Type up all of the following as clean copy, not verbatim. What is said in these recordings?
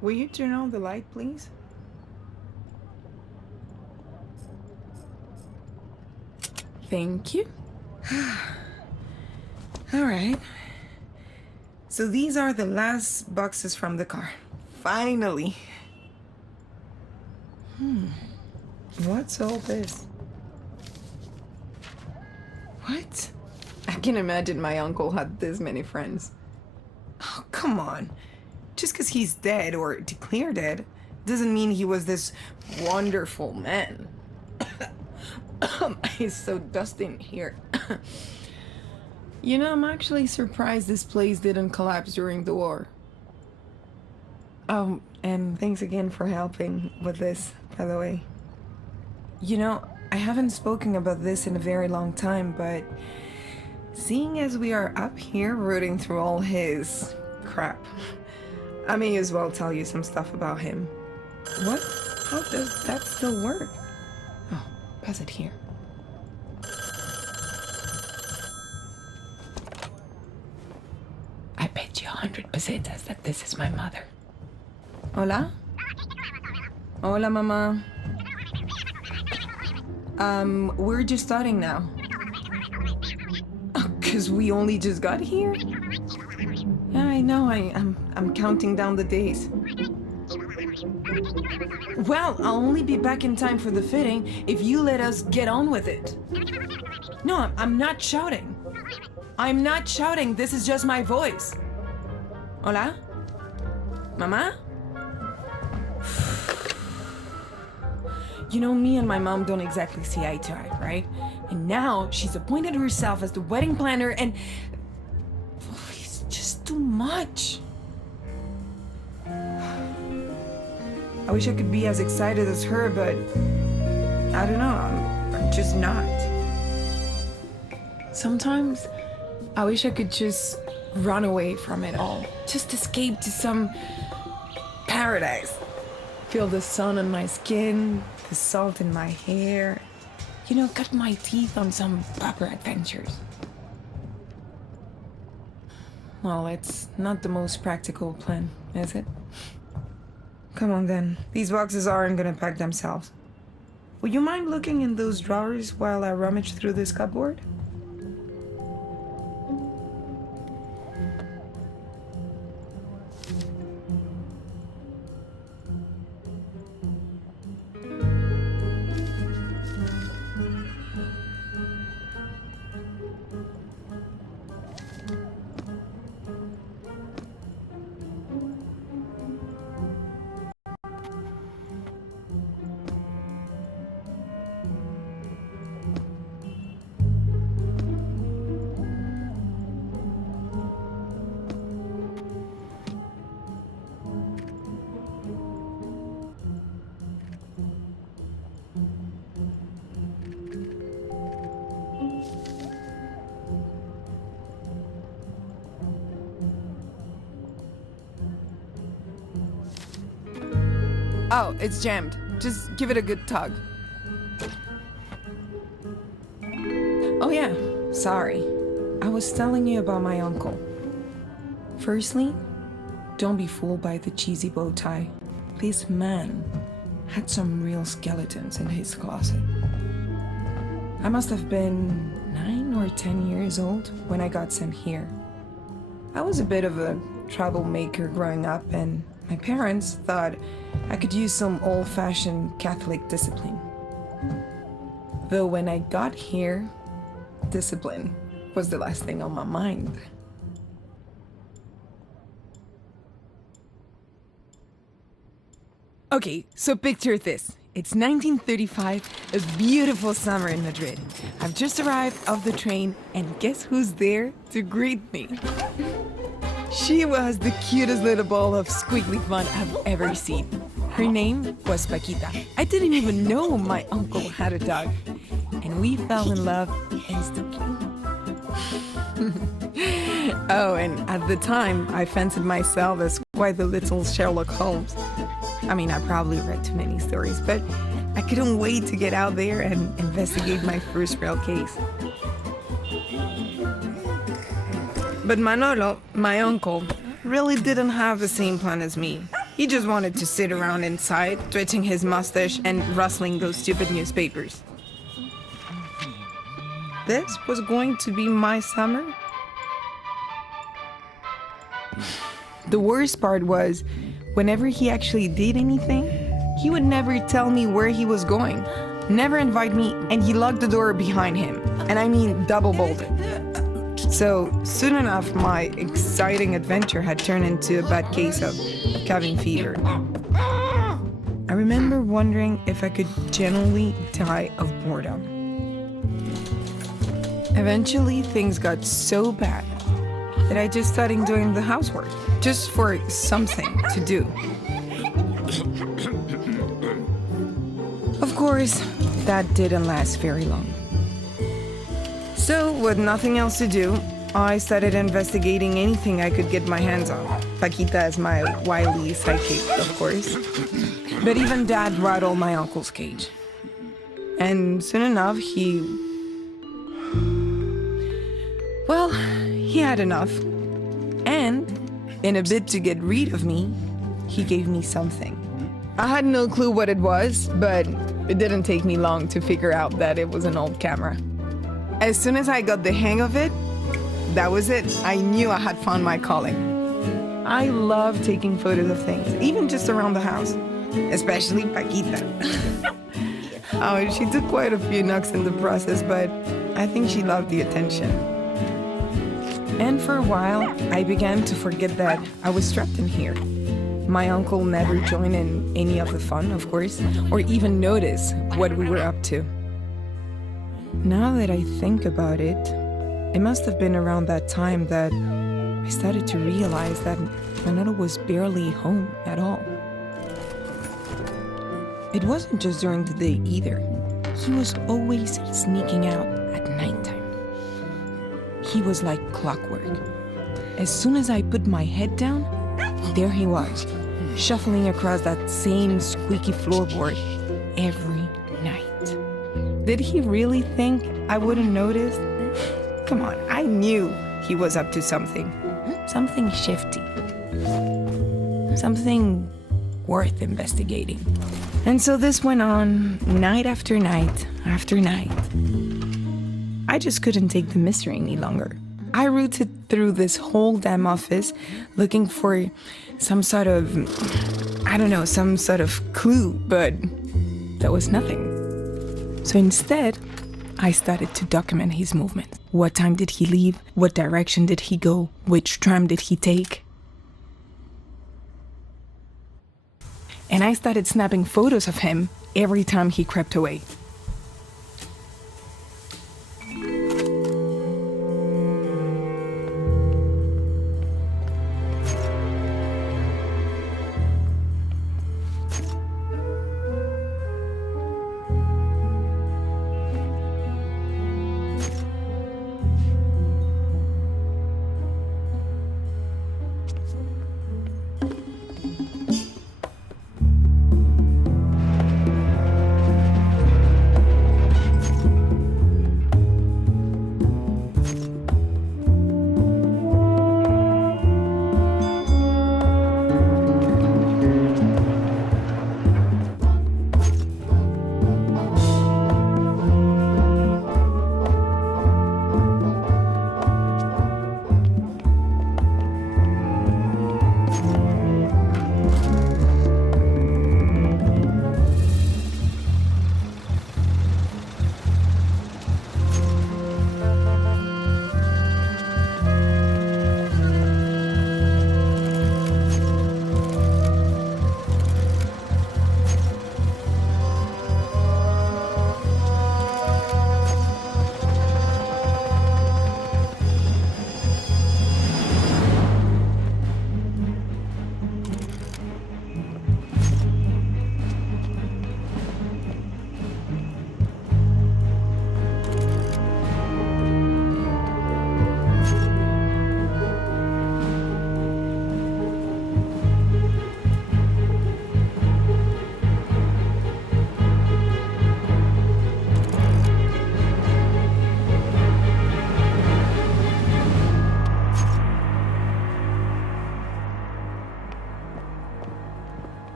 Will you turn on the light, please? Thank you. All right. So these are the last boxes from the car. Finally. What's all this? What? I can imagine my uncle had this many friends. Oh, come on. Just because he's dead or declared dead doesn't mean he was this wonderful man. It's so dusty in here. You know, I'm actually surprised this place didn't collapse during the war. Oh, and thanks again for helping with this, by the way. You know, I haven't spoken about this in a very long time, but seeing as we are up here rooting through all his crap, I may as well tell you some stuff about him. What? How does that still work? Oh, pass it here. I bet you 100 pesetas that this is my mother. Hola? Hola, mama. We're just starting now. Oh, 'cause we only just got here? Yeah, I know, I'm counting down the days. Well, I'll only be back in time for the fitting if you let us get on with it. No, I'm not shouting. I'm not shouting, this is just my voice. Hola? Mama? You know, me and my mom don't exactly see eye to eye, right? And now she's appointed herself as the wedding planner and... it's just too much. I wish I could be as excited as her, but... I don't know, I'm just not. Sometimes, I wish I could just run away from it all. Just escape to some paradise. Feel the sun on my skin, the salt in my hair. You know, cut my teeth on some proper adventures. Well, it's not the most practical plan, is it? Come on then, these boxes aren't gonna pack themselves. Would you mind looking in those drawers while I rummage through this cupboard? Oh, it's jammed. Just give it a good tug. Oh yeah, sorry. I was telling you about my uncle. Firstly, don't be fooled by the cheesy bow tie. This man had some real skeletons in his closet. I must have been 9 or 10 years old when I got sent here. I was a bit of a troublemaker growing up, and my parents thought I could use some old-fashioned Catholic discipline. Though when I got here, discipline was the last thing on my mind. Okay, so picture this. It's 1935, a beautiful summer in Madrid. I've just arrived off the train, and guess who's there to greet me? She was the cutest little ball of squiggly fun I've ever seen. Her name was Paquita. I didn't even know my uncle had a dog, and we fell in love instantly. Oh, and at the time, I fancied myself as quite the little Sherlock Holmes. I mean, I probably read too many stories, but I couldn't wait to get out there and investigate my first real case. But Manolo, my uncle, really didn't have the same plan as me. He just wanted to sit around inside, twitching his mustache and rustling those stupid newspapers. This was going to be my summer? The worst part was, whenever he actually did anything, he would never tell me where he was going, never invite me, and he locked the door behind him. And I mean double-bolted. So soon enough, my exciting adventure had turned into a bad case of cabin fever. I remember wondering if I could genuinely die of boredom. Eventually, things got so bad that I just started doing the housework, just for something to do. Of course, that didn't last very long. So, with nothing else to do, I started investigating anything I could get my hands on. Paquita as my wily sidekick, of course. But even Dad rattled my uncle's cage. And soon enough, he had enough. And, in a bid to get rid of me, he gave me something. I had no clue what it was, but it didn't take me long to figure out that it was an old camera. As soon as I got the hang of it, that was it. I knew I had found my calling. I love taking photos of things, even just around the house, especially Paquita. Oh, she took quite a few knocks in the process, but I think she loved the attention. And for a while, I began to forget that I was trapped in here. My uncle never joined in any of the fun, of course, or even noticed what we were up to. Now that I think about it, it must have been around that time that I started to realize that Manolo was barely home at all. It wasn't just during the day either. He was always sneaking out at nighttime. He was like clockwork. As soon as I put my head down, there he was, shuffling across that same squeaky floorboard every night. Did he really think I wouldn't notice? Come on, I knew he was up to something. Something shifty. Something worth investigating. And so this went on night after night after night. I just couldn't take the mystery any longer. I rooted through this whole damn office looking for some sort of, some sort of clue, but there was nothing. So instead, I started to document his movements. What time did he leave? What direction did he go? Which tram did he take? And I started snapping photos of him every time he crept away.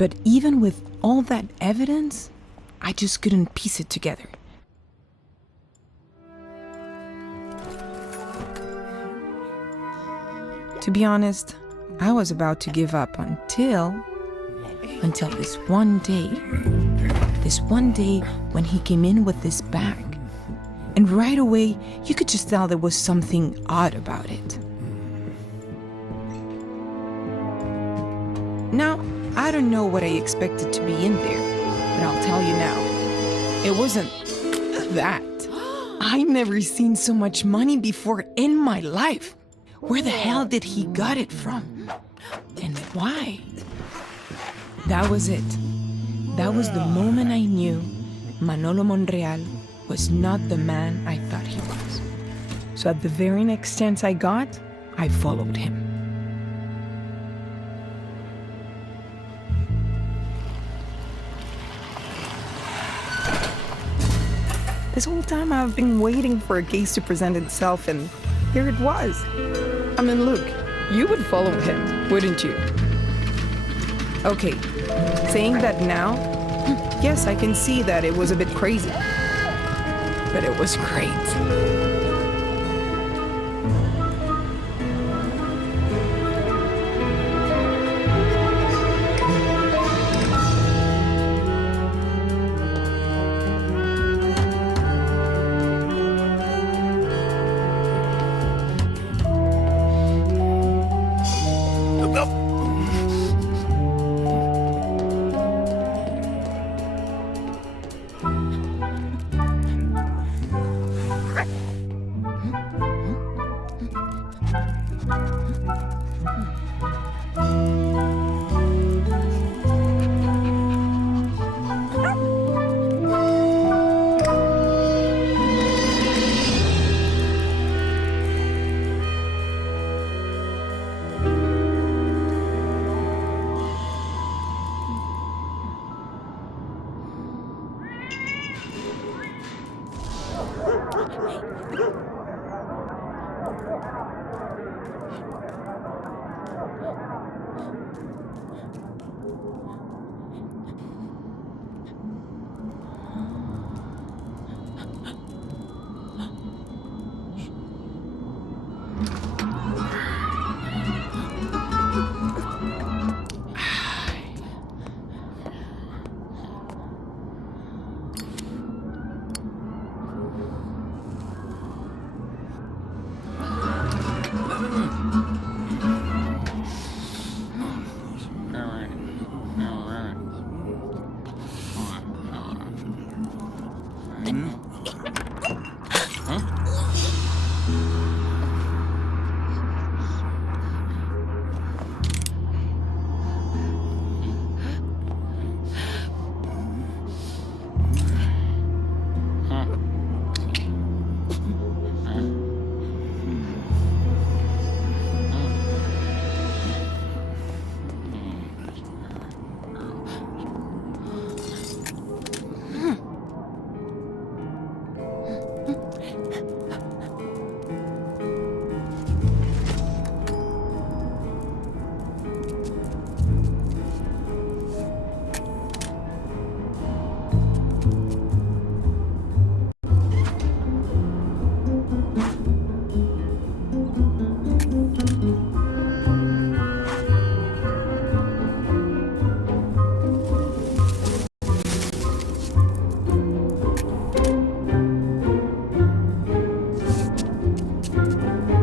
But even with all that evidence, I just couldn't piece it together. To be honest, I was about to give up until this one day. This one day when he came in with this bag. And right away, you could just tell there was something odd about it. Now, I don't know what I expected to be in there, but I'll tell you now, it wasn't that. I never seen so much money before in my life. Where the hell did he got it from? And why? That was it. That was the moment I knew Manolo Monreal was not the man I thought he was. So at the very next chance I got, I followed him. This whole time I've been waiting for a case to present itself, and here it was. I mean, look, you would follow him, wouldn't you? Okay, saying that now, yes, I can see that it was a bit crazy. But it was great.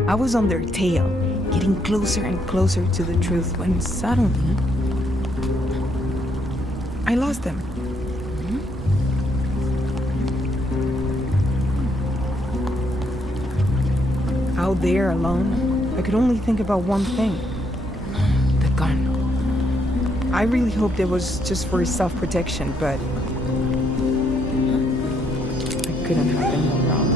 I was on their tail, getting closer and closer to the truth, when suddenly I lost them. Out there alone, I could only think about one thing: the gun. I really hoped it was just for self-protection, but I couldn't have been more wrong.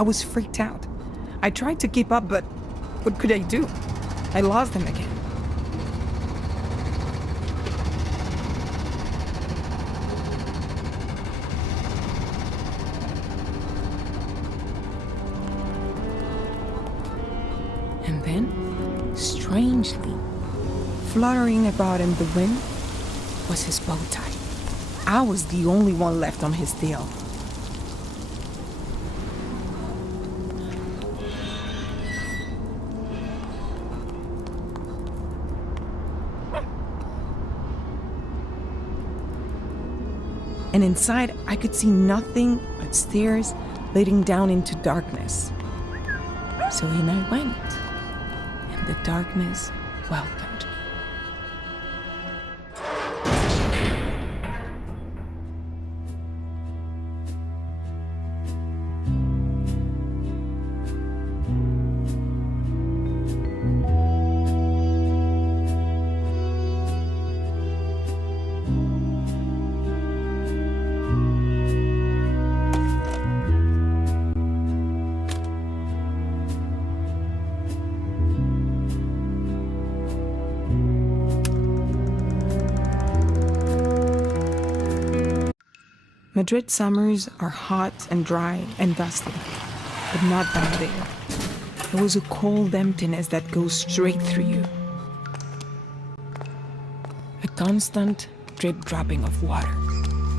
I was freaked out. I tried to keep up, but what could I do? I lost him again. And then, strangely, fluttering about in the wind was his bow tie. I was the only one left on his tail. And inside, I could see nothing but stairs leading down into darkness. So in I went, and the darkness welcomed me. Madrid summers are hot and dry and dusty, but not down there. There was a cold emptiness that goes straight through you. A constant drip dropping of water,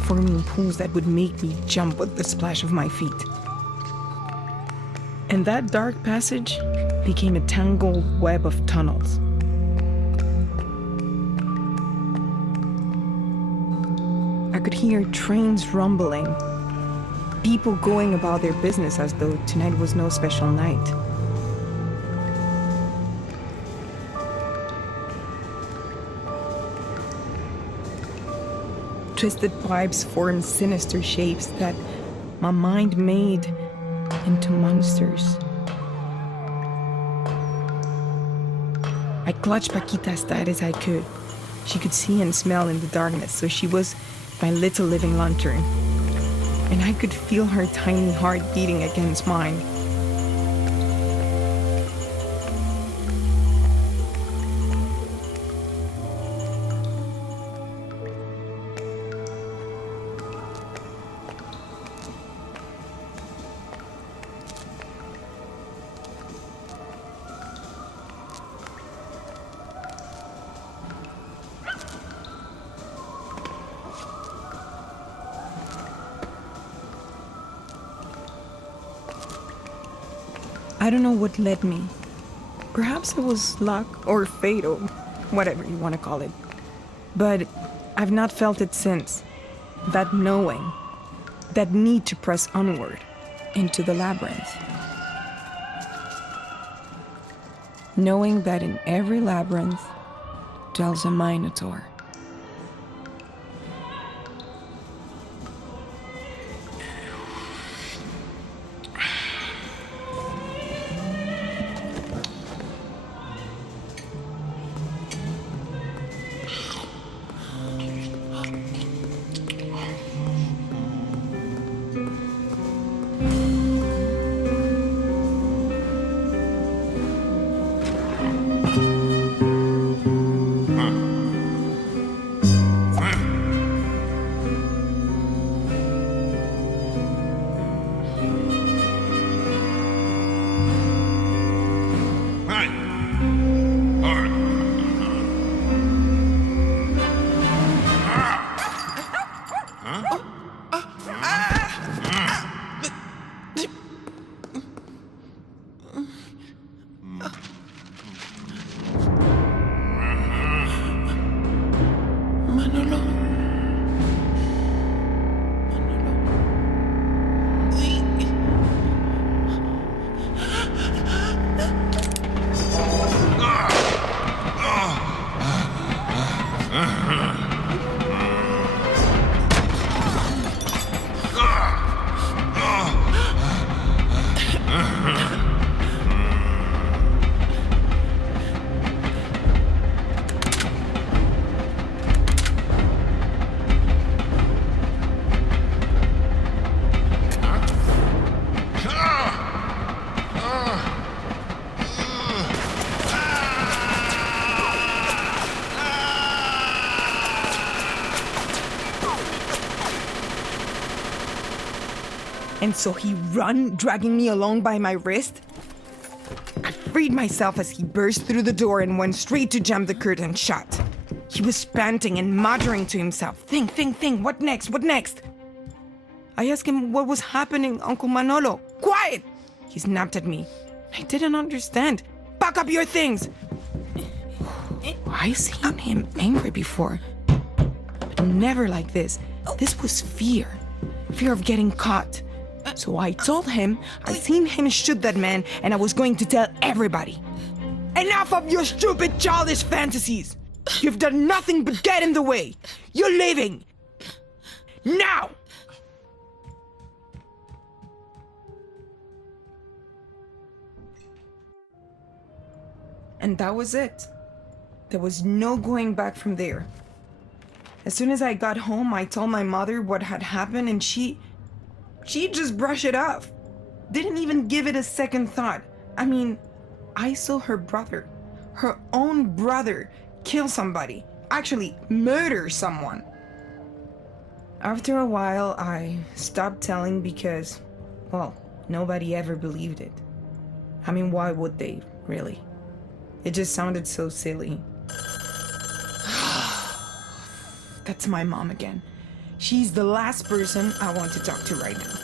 forming pools that would make me jump with the splash of my feet. And that dark passage became a tangled web of tunnels. I could hear trains rumbling, people going about their business as though tonight was no special night. Twisted pipes formed sinister shapes that my mind made into monsters. I clutched Paquita as tight as I could. She could see and smell in the darkness, so she was my little living lantern, and I could feel her tiny heart beating against mine. I don't know what led me. Perhaps it was luck or fate or whatever you want to call it. But I've not felt it since. That knowing, that need to press onward into the labyrinth. Knowing that in every labyrinth dwells a minotaur. And so he run, dragging me along by my wrist. I freed myself as he burst through the door and went straight to jam the curtain shut. He was panting and muttering to himself, think, what next, what next? I asked him what was happening, Uncle Manolo. Quiet! He snapped at me. I didn't understand. Pack up your things! I've seen him angry before, but never like this. This was fear. Fear of getting caught. So I told him I seen him shoot that man and I was going to tell everybody. Enough of your stupid childish fantasies! You've done nothing but get in the way. You're leaving. Now! And that was it. There was no going back from there. As soon as I got home, I told my mother what had happened and she just brushed it off. Didn't even give it a second thought. I mean, I saw her brother, her own brother, kill somebody. Actually, murder someone. After a while, I stopped telling because, well, nobody ever believed it. I mean, why would they, really? It just sounded so silly. That's my mom again. She's the last person I want to talk to right now.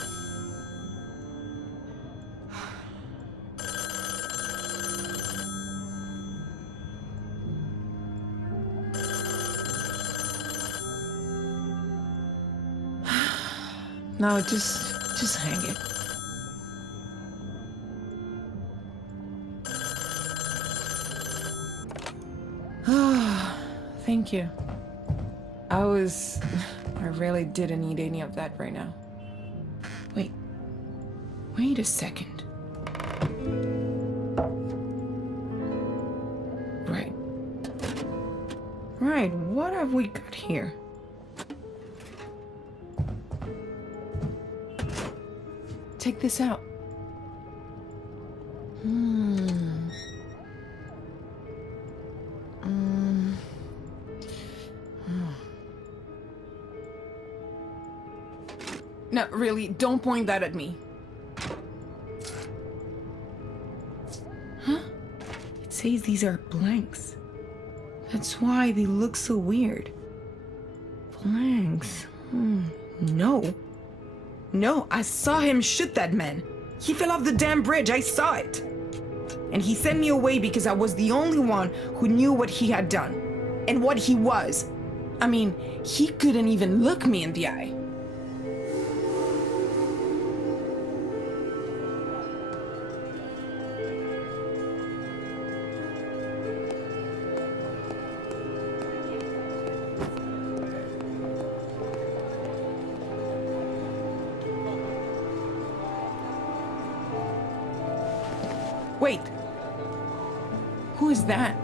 No, just hang it. Thank you. I really didn't need any of that right now. Wait a second. Right, what have we got here? Check this out. No, really, don't point that at me. Huh? It says these are blanks. That's why they look so weird. Blanks. No, I saw him shoot that man. He fell off the damn bridge, I saw it. And he sent me away because I was the only one who knew what he had done. And what he was. I mean, he couldn't even look me in the eye. Wait. Who is that?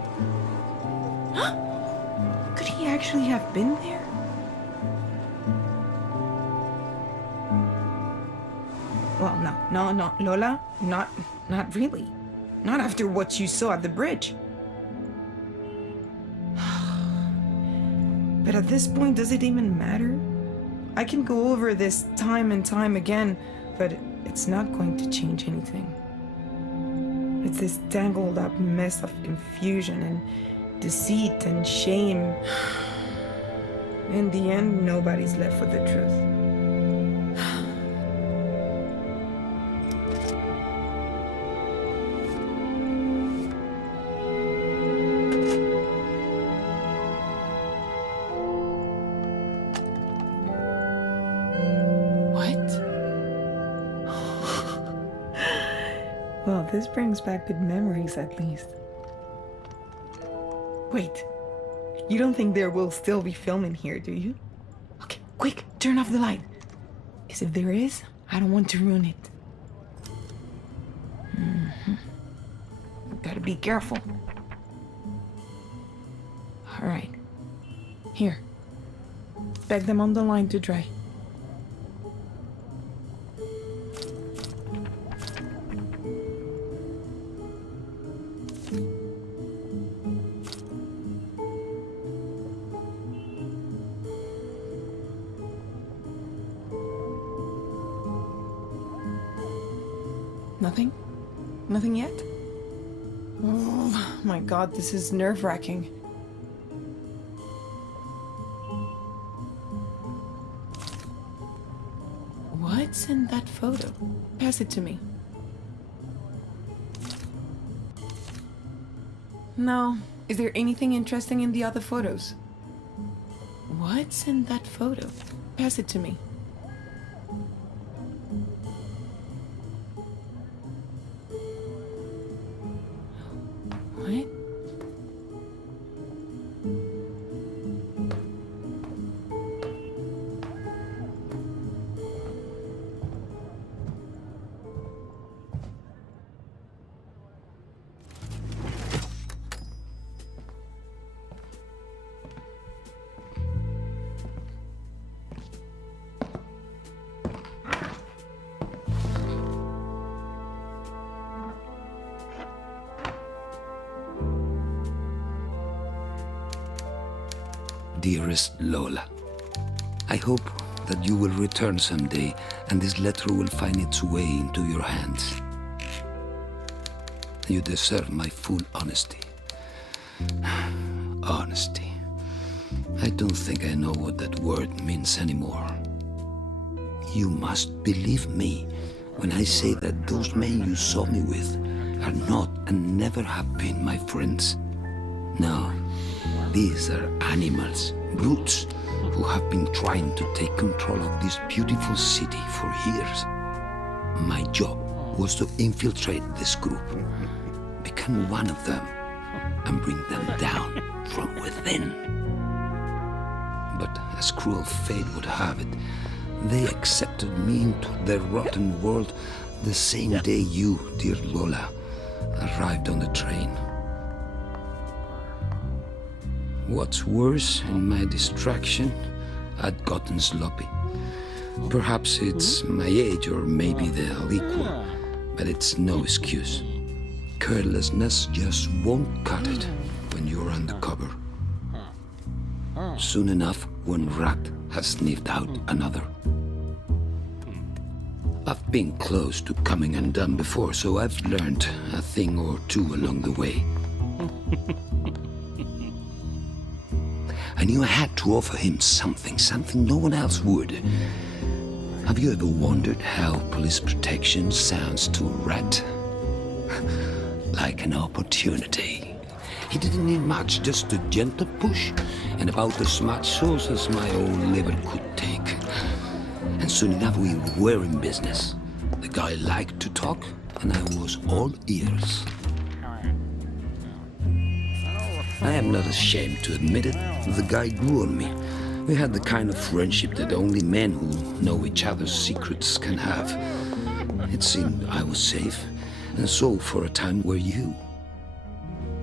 Could he actually have been there? Well, no, Lola, not really. Not after what you saw at the bridge. But at this point, does it even matter? I can go over this time and time again, but it's not going to change anything. It's this tangled up mess of confusion and deceit and shame. In the end, nobody's left with the truth. Well, this brings back good memories, at least. Wait, you don't think there will still be film in here, do you? Okay, quick, turn off the light. Because if there is, I don't want to ruin it. Gotta be careful. Alright. Here. Bag them on the line to dry. Nothing? Nothing yet? Oh my god, this is nerve-wracking. What's in that photo? Pass it to me. No. Is there anything interesting in the other photos? What's in that photo? Pass it to me. What? Dearest Lola, I hope that you will return someday and this letter will find its way into your hands. You deserve my full honesty. Honesty. I don't think I know what that word means anymore. You must believe me when I say that those men you saw me with are not and never have been my friends. No. These are animals, brutes, who have been trying to take control of this beautiful city for years. My job was to infiltrate this group, become one of them, and bring them down from within. But as cruel fate would have it, they accepted me into their rotten world the same day you, dear Lola, arrived on the train. What's worse, in my distraction, I'd gotten sloppy. Perhaps it's my age or maybe the liquor, but it's no excuse. Carelessness just won't cut it when you're undercover. Soon enough, one rat has sniffed out another. I've been close to coming undone before, so I've learned a thing or two along the way. I knew I had to offer him something no one else would. Have you ever wondered how police protection sounds to a rat? Like an opportunity. He didn't need much, just a gentle push, and about as much sauce as my old liver could take. And soon enough we were in business. The guy liked to talk, and I was all ears. I am not ashamed to admit it, the guy grew on me. We had the kind of friendship that only men who know each other's secrets can have. It seemed I was safe, and so for a time were you.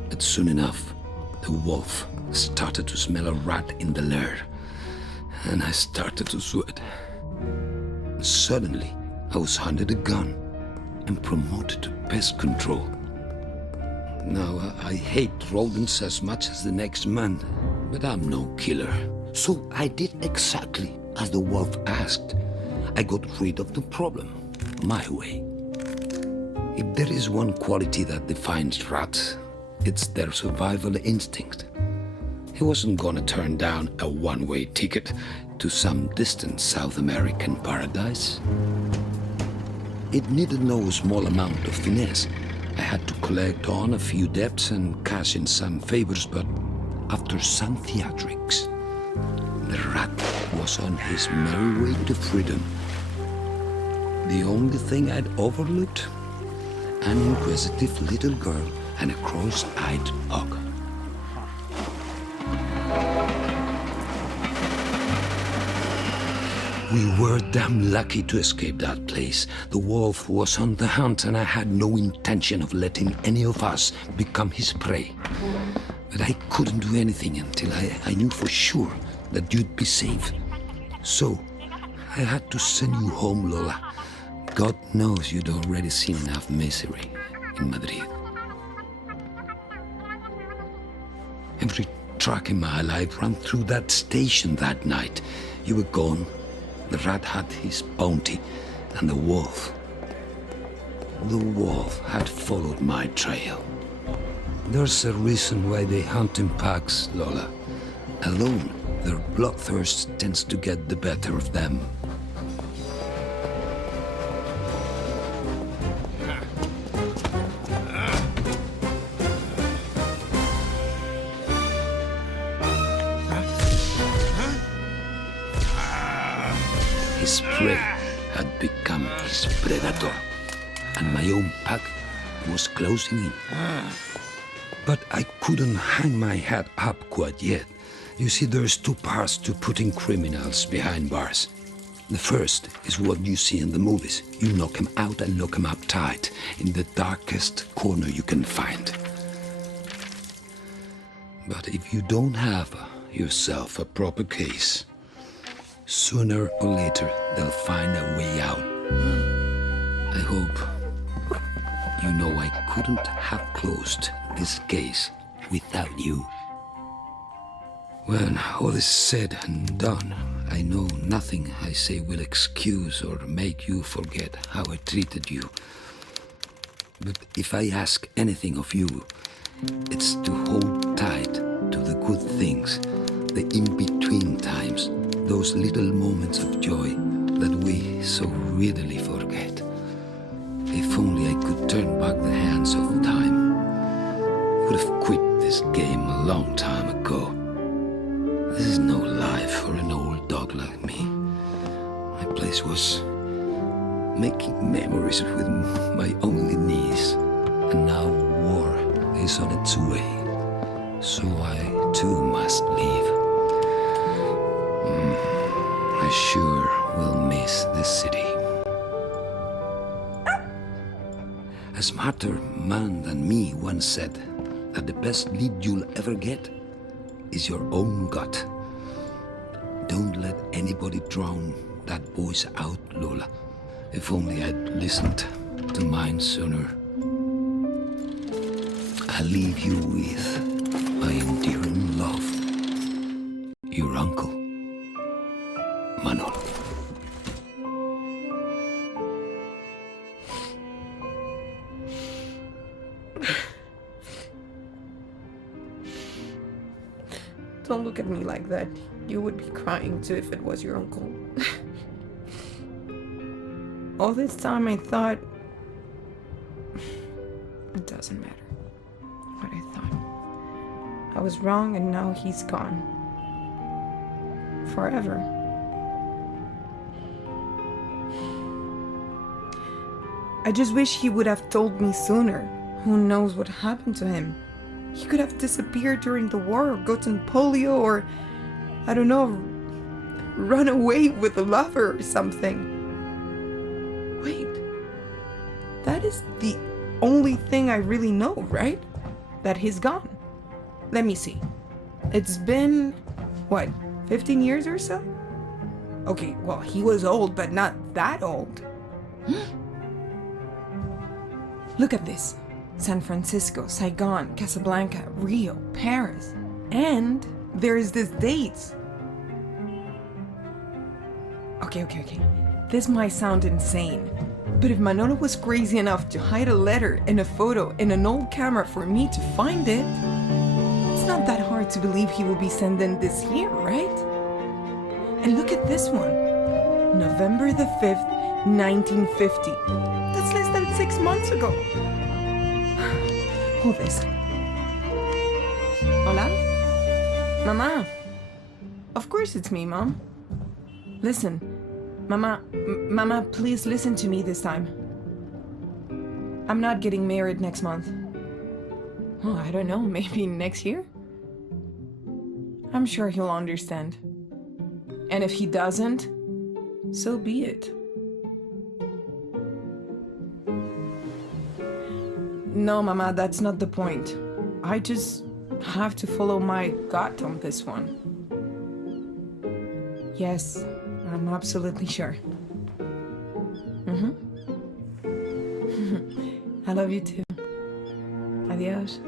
But soon enough, the wolf started to smell a rat in the lair, and I started to sweat. Suddenly, I was handed a gun and promoted to pest control. Now, I hate rodents as much as the next man, but I'm no killer. So I did exactly as the wolf asked. I got rid of the problem, my way. If there is one quality that defines rats, it's their survival instinct. He wasn't gonna turn down a one-way ticket to some distant South American paradise. It needed no small amount of finesse. I had to collect on a few debts and cash in some favors, but after some theatrics, the rat was on his merry way to freedom. The only thing I'd overlooked? An inquisitive little girl and a cross-eyed hog. We were damn lucky to escape that place. The wolf was on the hunt and I had no intention of letting any of us become his prey. But I couldn't do anything until I knew for sure that you'd be safe. So, I had to send you home, Lola. God knows you'd already seen enough misery in Madrid. Every truck in my life ran through that station that night. You were gone. The rat had his bounty, and the wolf. the wolf had followed my trail. There's a reason why they hunt in packs, Lola. Alone, their bloodthirst tends to get the better of them. His prey had become his predator, and my own pack was closing in. But I couldn't hang my head up quite yet. You see, there's two parts to putting criminals behind bars. The first is what you see in the movies. You knock them out and lock them up tight in the darkest corner you can find. But if you don't have yourself a proper case, sooner or later they'll find a way out. I hope you know I couldn't have closed this case without you. When all is said and done, I know nothing I say will excuse or make you forget how I treated you. But if I ask anything of you, it's to hold tight to the good things, the in-between times, those little moments of joy that we so readily forget. If only I could turn back the hands of time, I would have quit this game a long time ago. This is no life for an old dog like me. My place was making memories with my only niece, and now war is on its way. So I too must leave. I sure will miss this city. A smarter man than me once said that the best lead you'll ever get is your own gut. Don't let anybody drown that voice out, Lola. If only I'd listened to mine sooner. I leave you with my endearing love. Your uncle, Manolo. Don't look at me like that. You would be crying too if it was your uncle. All this time I thought... It doesn't matter what I thought. I was wrong and now he's gone. Forever. I just wish he would have told me sooner. Who knows what happened to him? He could have disappeared during the war or gotten polio or, I don't know, run away with a lover or something. Wait, that is the only thing I really know, right? That he's gone. Let me see. It's been, what, 15 years or so? Okay, well, he was old, but not that old. Look at this. San Francisco, Saigon, Casablanca, Rio, Paris. And there's this date. Okay. This might sound insane, but if Manolo was crazy enough to hide a letter and a photo in an old camera for me to find it, it's not that hard to believe he will be sending this here, right? And look at this one. November the 5th, 1950. That's less than 6 months ago. Hold this. Hola? Mama? Of course it's me, Mom. Listen. Mama, please listen to me this time. I'm not getting married next month. Oh, I don't know, maybe next year? I'm sure he'll understand. And if he doesn't, so be it. No, Mama, that's not the point. I just have to follow my gut on this one. Yes, I'm absolutely sure. I love you too. Adios.